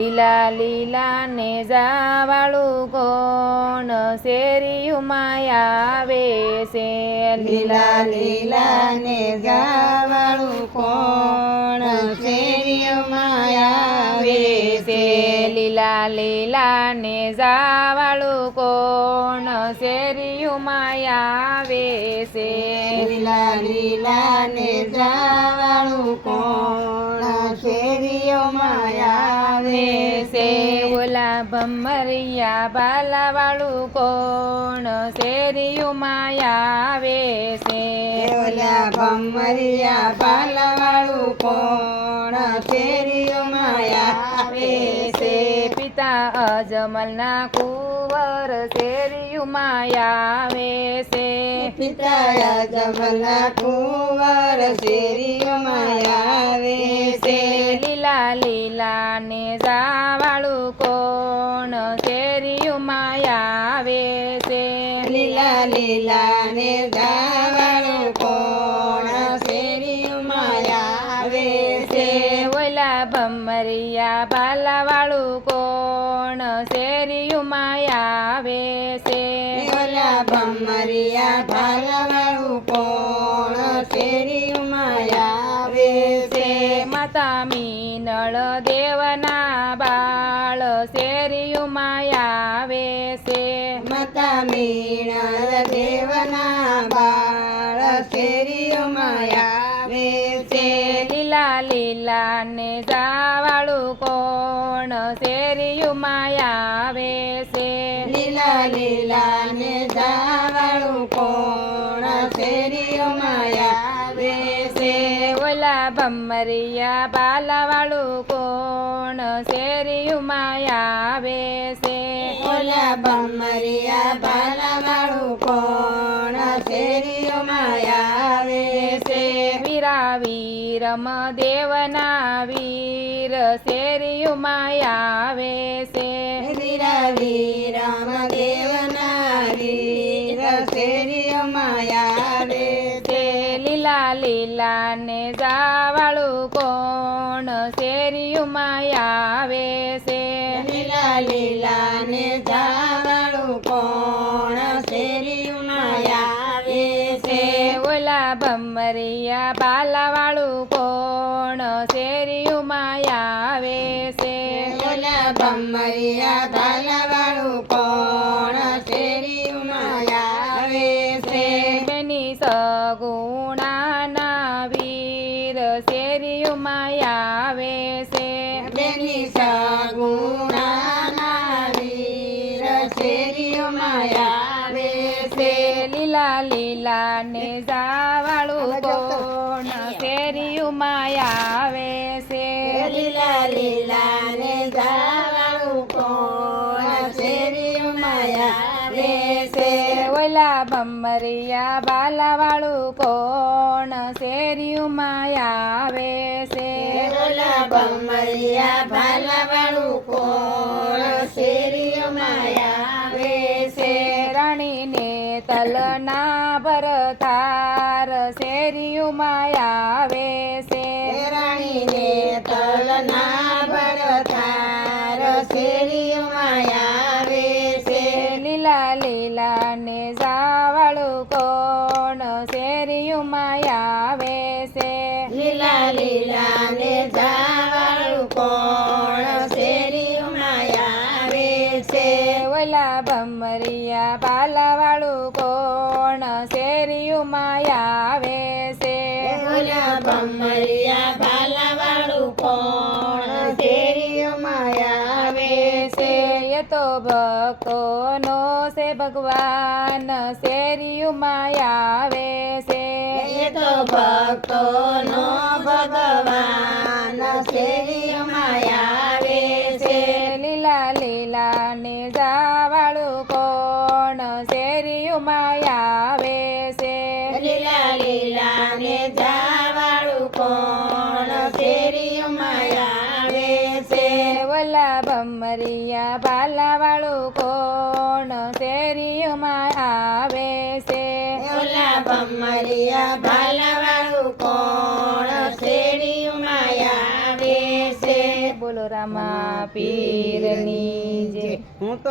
લીલા લીલા ને જાવાળું કોણ શેરીયુમાં આવે છે? લીલા લીલા ને જાવાળું કોણ શેરીઓમાં આવે છે? લીલા લીલા ને જાવાળું કોણ શેરીયુમાં આવે છે? લીલા લીલા ને જાવાળું કોણ શેરીઓમાં આવે છે. ઓલા ભમરિયા બાલાવાળું કોણ? શેરીયુમાં આવે છે. ઓલા ભમરિયા પાલાવાળું કોણ? શેરીઓમાં આવે છે. પિતા અજમલના કુંવર શેરીયુમાં આવે છે. પિતા અજમલના કુંવર શેરીઓમાં આવે લીલા ને જાવાળું કોણ શેરીયુમાં આવે છે? લીલા લીલા ને જાવાળું કોણ શેરીઓમાં આવે છે? ઓલા ભમરિયા બાલાવાળું કોણ શેરીયુમાં આવે છે? ઓલા ભમરિયા ભાલાવાળું મીનળ દેવના બાળ શેરિયું માયાવે છે માતા મીણર દેવના બાળ શેરિયું માયાવે છે લીલા લીલા ને જાવાળું કોણ શેરિયું માયાવે છે લીલા લીલા ને જાવાળું કોણ શેરિયું ઓલા ભમરિયા બાલાવાળું કોણ? શેરીયુમાં આવે છે. ઓલા ભમરિયા બાલાવાળું કોણ? શેરીઓમાં આવે છે. વીરા વીરમ દેવના વીર શેરીયુમાં આવે છે. વીરા વીરમ દેવના વીર શેરીઓમાં આવે લીલા લીલા ને જાવાળું કોણ શેરીયુમાં આવે છે. લીલા લીલા ને જાવાળું કોણ શેરીઓમાં આવે છે. ઓલા ભમરિયા બાલાવાળું કોણ? શેરીયુમાં ને જાવાળું કોણ? શેરીયુમાં આવે છે. લીલા લીલા ને જાવાળું કોણ શેરીઓમાં આવે છે. ઓલા ભમરિયા બાલાવાળું કોણ? શેરીયુમાં આવે છે. ઓલા ભમરિયા તલના ભરતાર શેરીયુમાં આવે છે. રાણીને તલના ભરતાર શેરીઓમાં આવે છે. લીલા લીલા ને જાવાળું કોણ માયા આવે છે. લીલા લીલા ને જાવાળું કોણ શેરીયુમાં આવે છે. ભમરિયા ભાલાવાળું કોણ શેરીઓમાં આવે છે? એ તો ભક્તોનો છે ભગવાન શેરીયુમાં આવે છે. એ તો ભક્તોનો ભગવાન શેરીઓમાં આવે છે. લીલા લીલા ને જાવાળું કોણ શેરીયુમાં આવે ઓલા ભમરિયા ભાલાવાળું કોણ? શેરીયુમાં આવે છે? ઓલા ભમરિયા ભાલાવાળું કોણ? શેરીઓમાં આવે છે? બોલો રામા પીરની જે હું તો